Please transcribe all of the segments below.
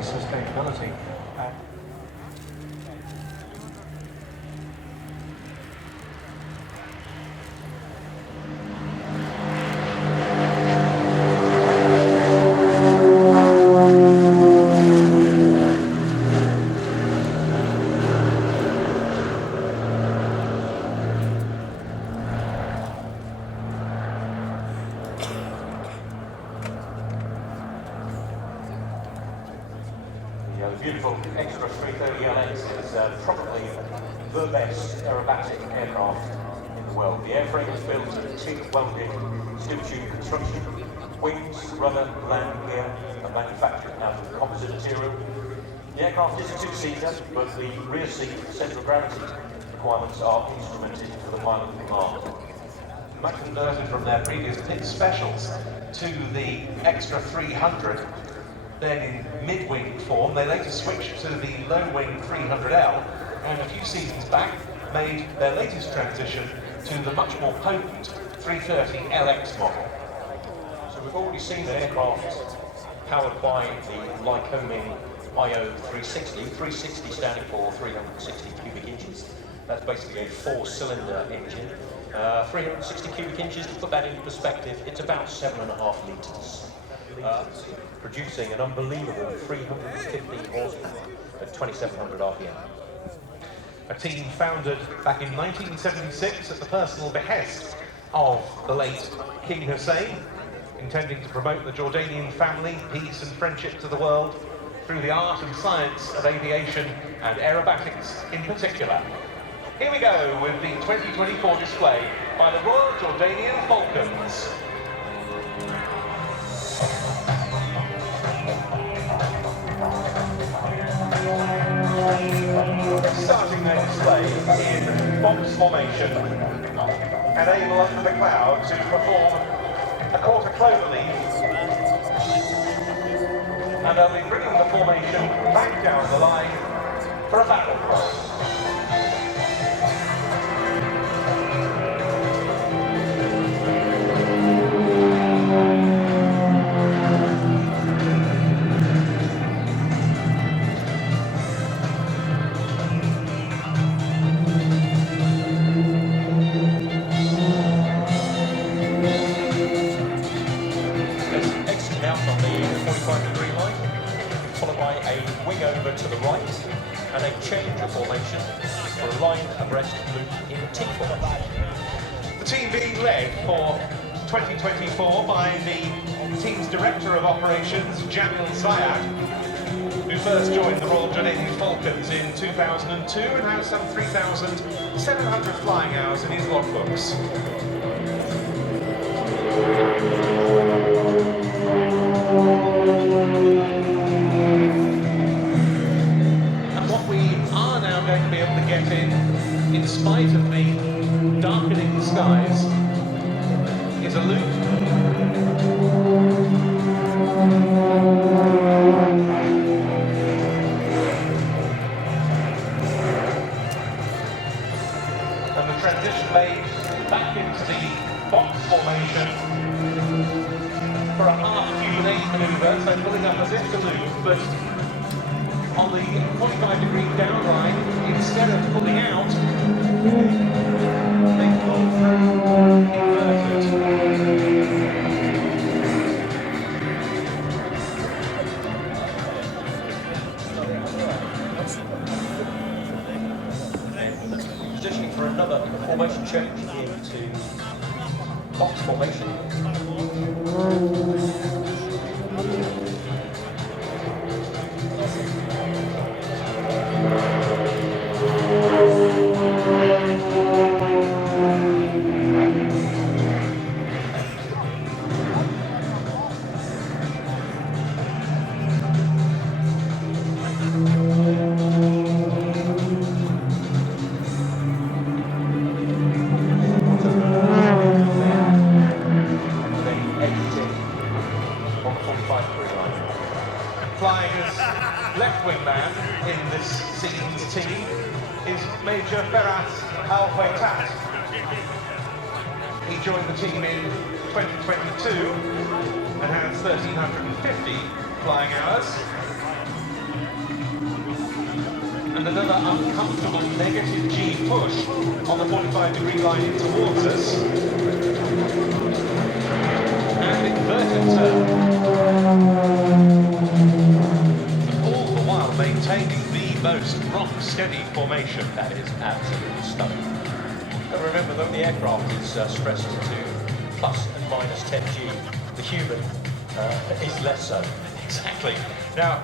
sustainability. The beautiful Extra 330 LX is probably the best aerobatic aircraft in the world. The airframe is built in TIG welded steel tube construction. Wings, rudder, landing gear are manufactured out of composite material. The aircraft is a two-seater, but the rear seat centre of gravity requirements are instrumented for the pilot command. Converted from their previous pit specials to the Extra 300. Then in mid-wing form, they later switched to the low-wing 300L, and a few seasons back made their latest transition to the much more potent 330LX model. So we've already seen the aircraft powered by the Lycoming IO 360, 360 standing for 360 cubic inches. That's basically a four-cylinder engine. 360 cubic inches, to put that into perspective, it's about 7.5 litres. Producing an unbelievable 350 horsepower at 2,700 RPM. A team founded back in 1976 at the personal behest of the late King Hussein, intending to promote the Jordanian family, peace and friendship to the world through the art and science of aviation and aerobatics in particular. Here we go with the 2024 display by the Royal Jordanian Falcons. Starting their display in box formation and able under the cloud to perform a quarter clover leap, and they'll be bringing the formation back down the line for a battle cry. Wing over to the right and a change of formation for a line abreast loop in T formation. The team being led for 2024 by the team's Director of Operations, Jamil Zayad, who first joined the Royal Jordanian Falcons in 2002 and has some 3,700 flying hours in his logbooks. Going to be able to get in spite of the darkening skies, is a loop. And the transition made back into the box formation for a half-Cuban manoeuvre, so pulling up as if to loop, but on the 45-degree downline, instead of pulling out, they pull through inverted. Positioning for another formation change into box formation. Flying as left wing man in this season's team is Major Ferhat Al-Waitat. He joined the team in 2022 and has 1,350 flying hours. and another uncomfortable negative G push on the 45-degree line in towards us. And inverted turn. All the while maintaining the most rock-steady formation. That is absolutely stunning. And remember that the aircraft is stressed to plus and minus 10 G. The human is less so. Exactly. Now,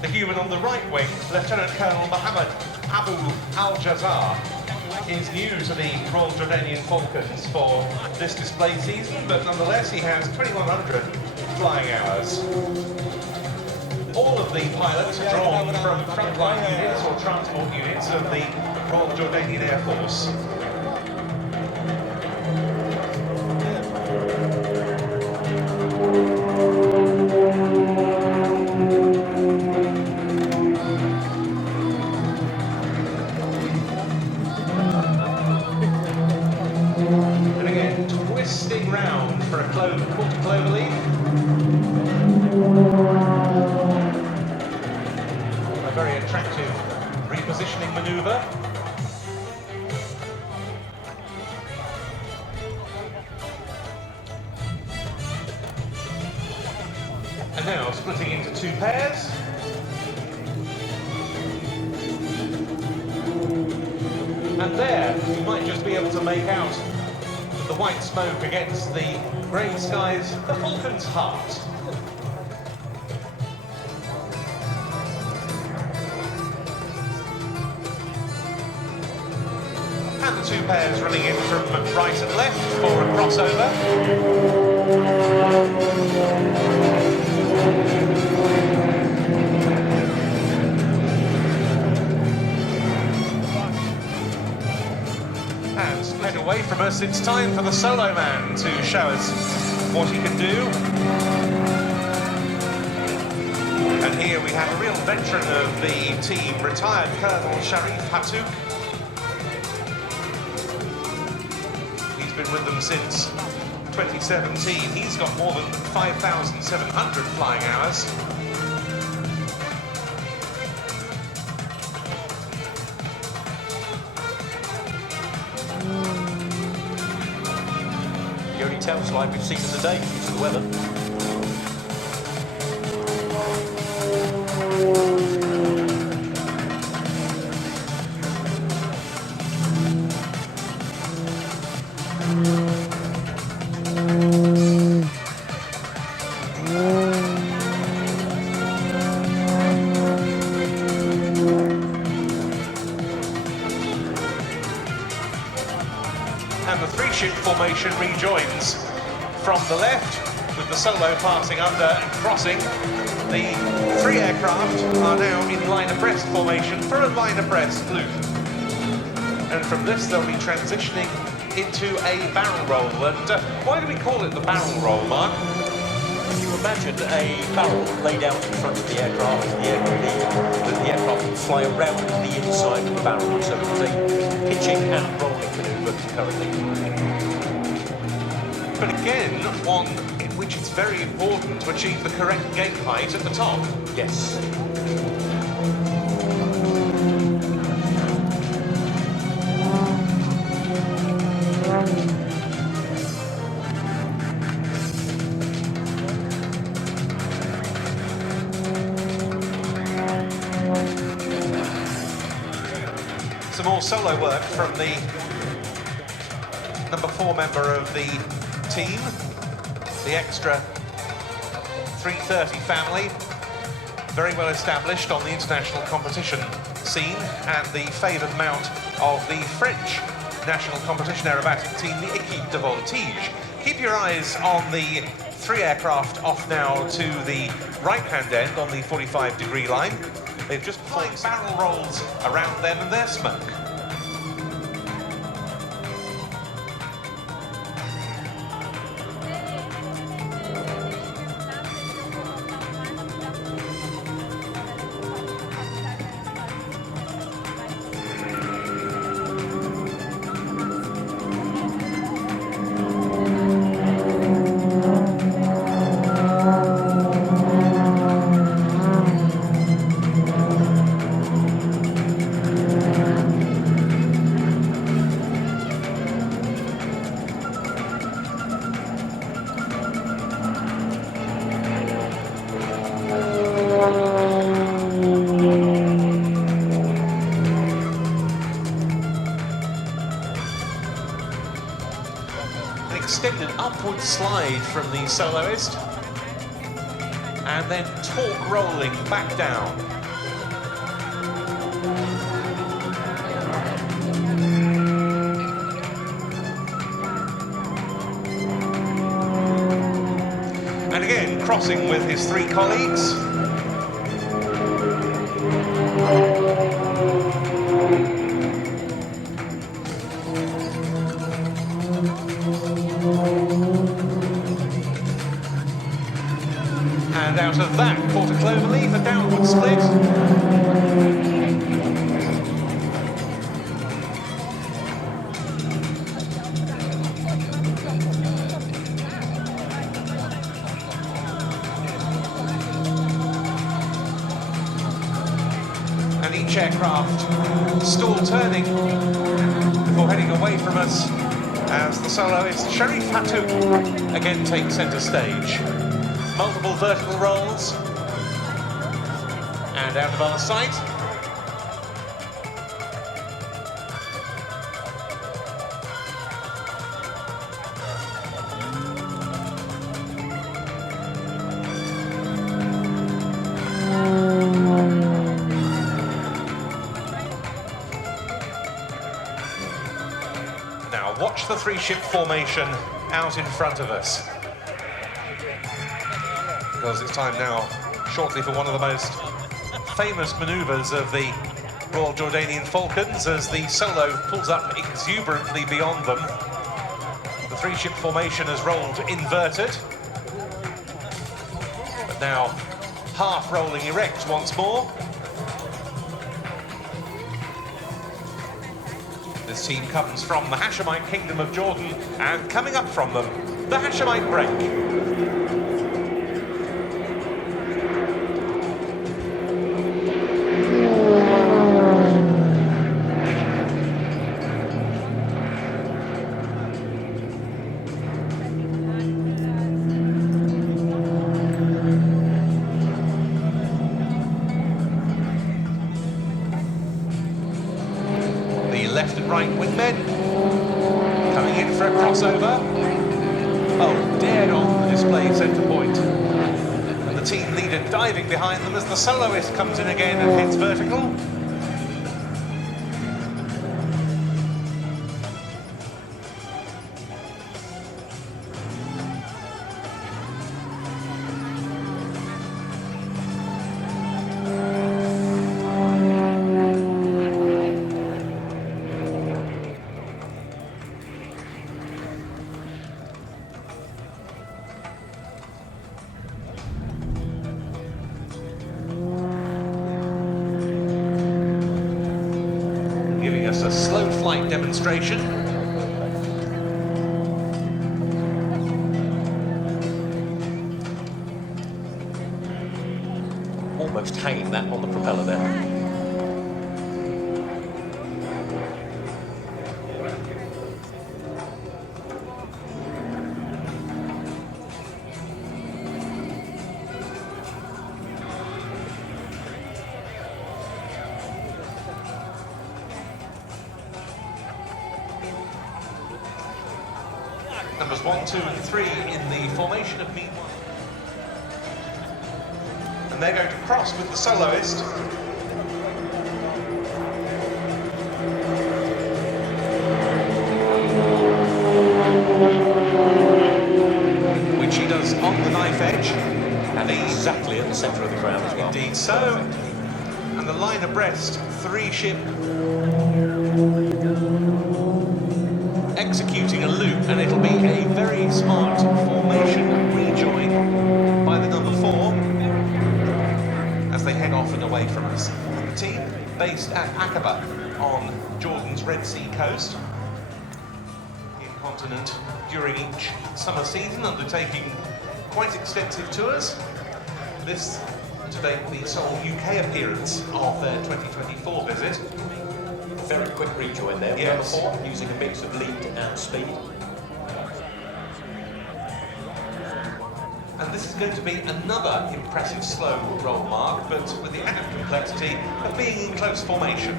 the human on the right wing, Lieutenant Colonel Mohammed Abu Al-Jazar, is new to the Royal Jordanian Falcons for this display season, but nonetheless he has 2,100 flying hours. All of the pilots are drawn from frontline units or transport units of the Royal Jordanian Air Force. And again, twisting round for a clover leaf. A very attractive repositioning manoeuvre. And now splitting into two pairs. And there, you might just be able to make out the white smoke against the grey skies, the Falcon's heart. And the two pairs running in from right and left for a crossover. And head away from us, it's time for the solo man to show us what he can do. And here we have a real veteran of the team, retired Colonel Sharif Hatouk. He's been with them since 2017. He's got more than 5,700 flying hours. The only tailslide we've seen in the day due to the weather. And the three-ship formation rejoins from the left, with the solo passing under and crossing. The three aircraft are now in line abreast formation for a line abreast loop. And from this they'll be transitioning into a barrel roll. And why do we call it the barrel roll, Mark? If you imagine a barrel laid out in front of the aircraft, the aircraft will fly around the inside of the barrel, so it's a pitching and rolling manoeuvre concurrently. But again, one in which it's very important to achieve the correct gate height at the top. Yes. Some more solo work from the number 4 member of the team, the extra 330 family, very well established on the international competition scene, and the favoured mount of the French national competition aerobatic team, the Équipe de Voltige. Keep your eyes on the three aircraft off now to the right-hand end on the 45-degree line. They've just flying barrel rolls around them and their smoke. extended upward slide from the soloist, and then torque rolling back down. And again, crossing with his three colleagues. And out of that, quarter cloverleaf, a downward split. And each aircraft still turning before heading away from us as the soloist Sharif Hatouk again takes centre stage. Multiple vertical rolls, and out of our sight. Now watch the three-ship formation out in front of us, because it's time now, shortly, for one of the most famous manoeuvres of the Royal Jordanian Falcons, as the solo pulls up exuberantly beyond them. The three-ship formation has rolled inverted, but now half rolling erect once more. This team comes from the Hashemite Kingdom of Jordan, and coming up from them, the Hashemite break. Left and right wingmen coming in for a crossover. Oh, dead on the displayed centre point. And the team leader diving behind them as the soloist comes in again and hits vertical. Giving us a slow flight demonstration. Almost hanging that on the propeller there. Numbers 1, 2 and 3 in the formation of mean one. And they're going to cross with the soloist. Which he does on the knife edge. And exactly at the centre of the ground as well. Indeed so. And the line abreast, three-ship executing a loop, and it'll be a very smart formation rejoin by the number 4 as they head off and away from us. The team based at Aqaba on Jordan's Red Sea coast, in continent during each summer season, undertaking quite extensive tours. This to date the sole UK appearance of their 2024 visit. Very quick rejoin there. Yes. Number 4, using a mix of lead and speed. And this is going to be another impressive slow roll mark, but with the added complexity of being in close formation.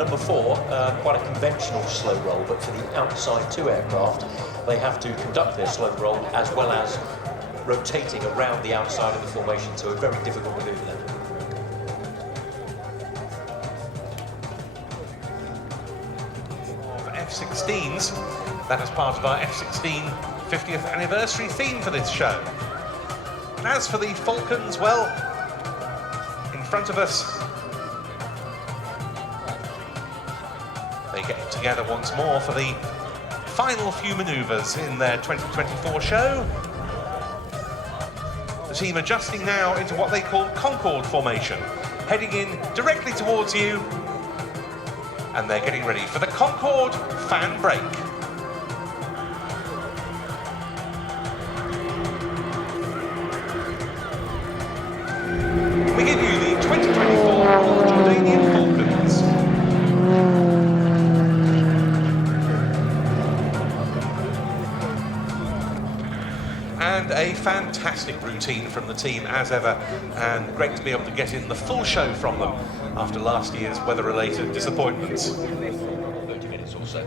number 4, quite a conventional slow roll, but for the outside 2 aircraft, they have to conduct their slow roll as well as rotating around the outside of the formation, so a very difficult manoeuvre there. F-16s, that is part of our F-16 50th anniversary theme for this show. And as for the Falcons, well, in front of us, they get together once more for the final few manoeuvres in their 2024 show. The team adjusting now into what they call Concorde formation, heading in directly towards you, and they're getting ready for the Concorde fan break. We give you the 2024 Royal Jordanian Falcons. And a fantastic routine from the team as ever, and great to be able to get in the full show from them after last year's weather-related disappointments. 30 minutes or so.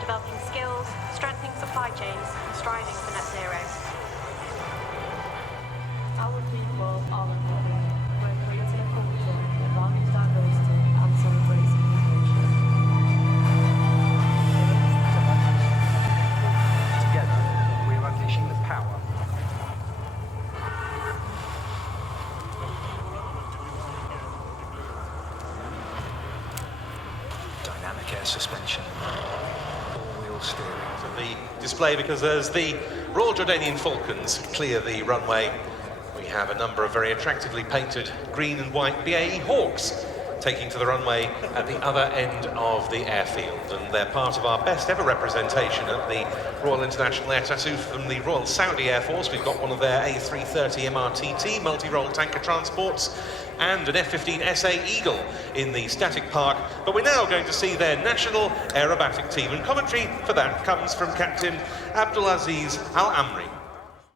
Developing skills, strengthening supply chains, and striving for net zero. Our people are important. We're creating a culture that values diversity and celebrates innovation. Together, we are unleashing the power. Dynamic air suspension. Steering. The display, because as the Royal Jordanian Falcons clear the runway, we have a number of very attractively painted green and white BAE Hawks taking to the runway at the other end of the airfield, and they're part of our best ever representation at the Royal International Air Tattoo from the Royal Saudi Air Force. We've got one of their A330 MRTT multi-role tanker transports and an F-15 SA Eagle in the static park, but we're now going to see their national aerobatic team, and commentary for that comes from Captain Abdulaziz Al-Amri.